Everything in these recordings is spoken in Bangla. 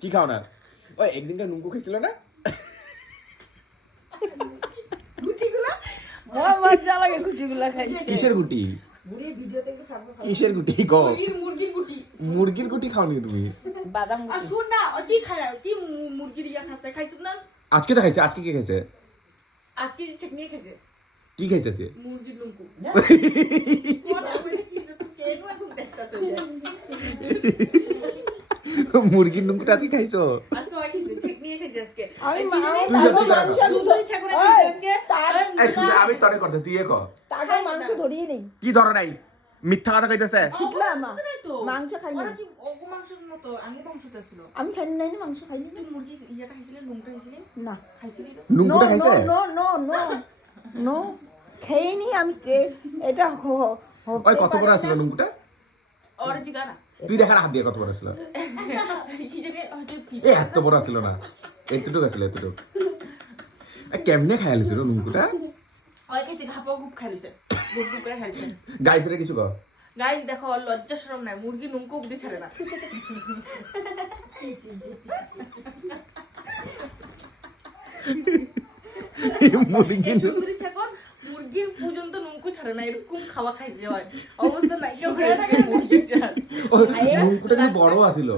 কি খাও না ওই একদিনকার নুঙ্কু খেয়েছিল না গুটিগুলা মজা লাগে গুটিগুলা খাইতে। কিসের গুটি বুড়ি ভিডিওতে একটু সাবধান কিসের গুটি গো মুরগির গুটি মুরগির গুটি খাওনি তুমি বাদাম আর গুটি। শুন না কি খায় কি মুরগির ইয়া খাসতে খাইছিস না আজকে তো খাইছে আজকে কি খাইছে আজকে যে চাটনি খেয়েছে কি খাইছে সে মুরগির নুনকু মুরগির নুঙ্কুটা আজকে খাইছো আজকে ওই খেয়েছে চাটনি খেয়েছে আজকে আমি তুই সত্যি করে মাংস খা। সুন্দরী ছাগল খেয়েছে আজকে এই শুনে আমি তরে করতে তুই এ কর তাকে মাংস ধরিয়ে নেই। কি ধরো নাই মিথ্যা কথা কইতেছে শিখলাম না। তো মাংস খাই না। ওরা কি অগু মাংসের মতো আমি মাংসটা ছিল আমি খাই নাই না মাংস খাই তুই মুরগি ইয়াটা খাইছিলি নুনটা খাইছিলি না। খাইছিলি তো নুঙ্কুটা খাইছে নো নো নো নো খেইনি আমি এটা ওই কত বড় ছিল নুঙ্কুটা আর জিগানা তুই দেখা না হাত দিয়ে কত বড় ছিল কি জানি হয়তো এ এত বড় ছিল না এতটুকু ছিল এতটুকু কেমনে খাইলিছিল নুঙ্কুটা ওই খেয়েছে ঘাপা গুপ খাইছে গুপ গুপ করে খাইছে গাইছে কিছু কর গাইস দেখো ওর লজ্জা শরম নাই মুরগি নুনকু উগদি ছাড়ে না মুরগি সুন্দরী ছাগল মুরগির পর্যন্ত নুনকু ছাড়ে না এরকম খাওয়া খাইতে হয় অবস্থা নাই কেউ খাইছে মুরগিটা নুঙ্কুটা কিন্তু বড় আছিল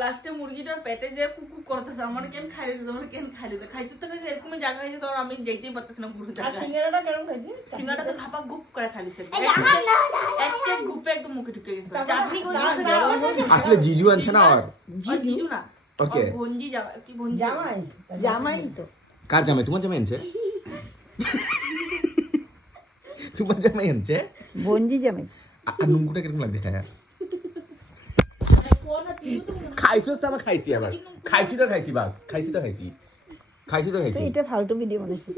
লাস্টে মুরগিটার পেটে যে কুকুর করতেছে আমার কেন খাইলে তোমার কেন খাইলে খাইছে তো খাইছে এরকম জায়গা খাইছে তখন আমি যাইতেই পারতেছি না পুরো আর জায়গায় সিঙ্গারাটা কেমন খাইছি? সিঙ্গাটা তো খাপা গুপ করে খাইছে এক গুপে একদম মুখে ঢুকে গেছে চাটনি কই আসলে জিজু আনছে না আর জিজু না ওকে ভঞ্জি যাওয়া কি ভঞ্জি জামাই জামাই তো কার জামাই তোমার জামাই আনছে তোমার জামাই আনছে বঞ্জি জামাই। আর নুঙ্কুটা কিরকম লাগছে খাইছো তো আবার খাইছি আবার খাইছি তো খাইছি বাস খাইছি তো খাইছি তো এটা ফালতু ভিডিও বানাইছি।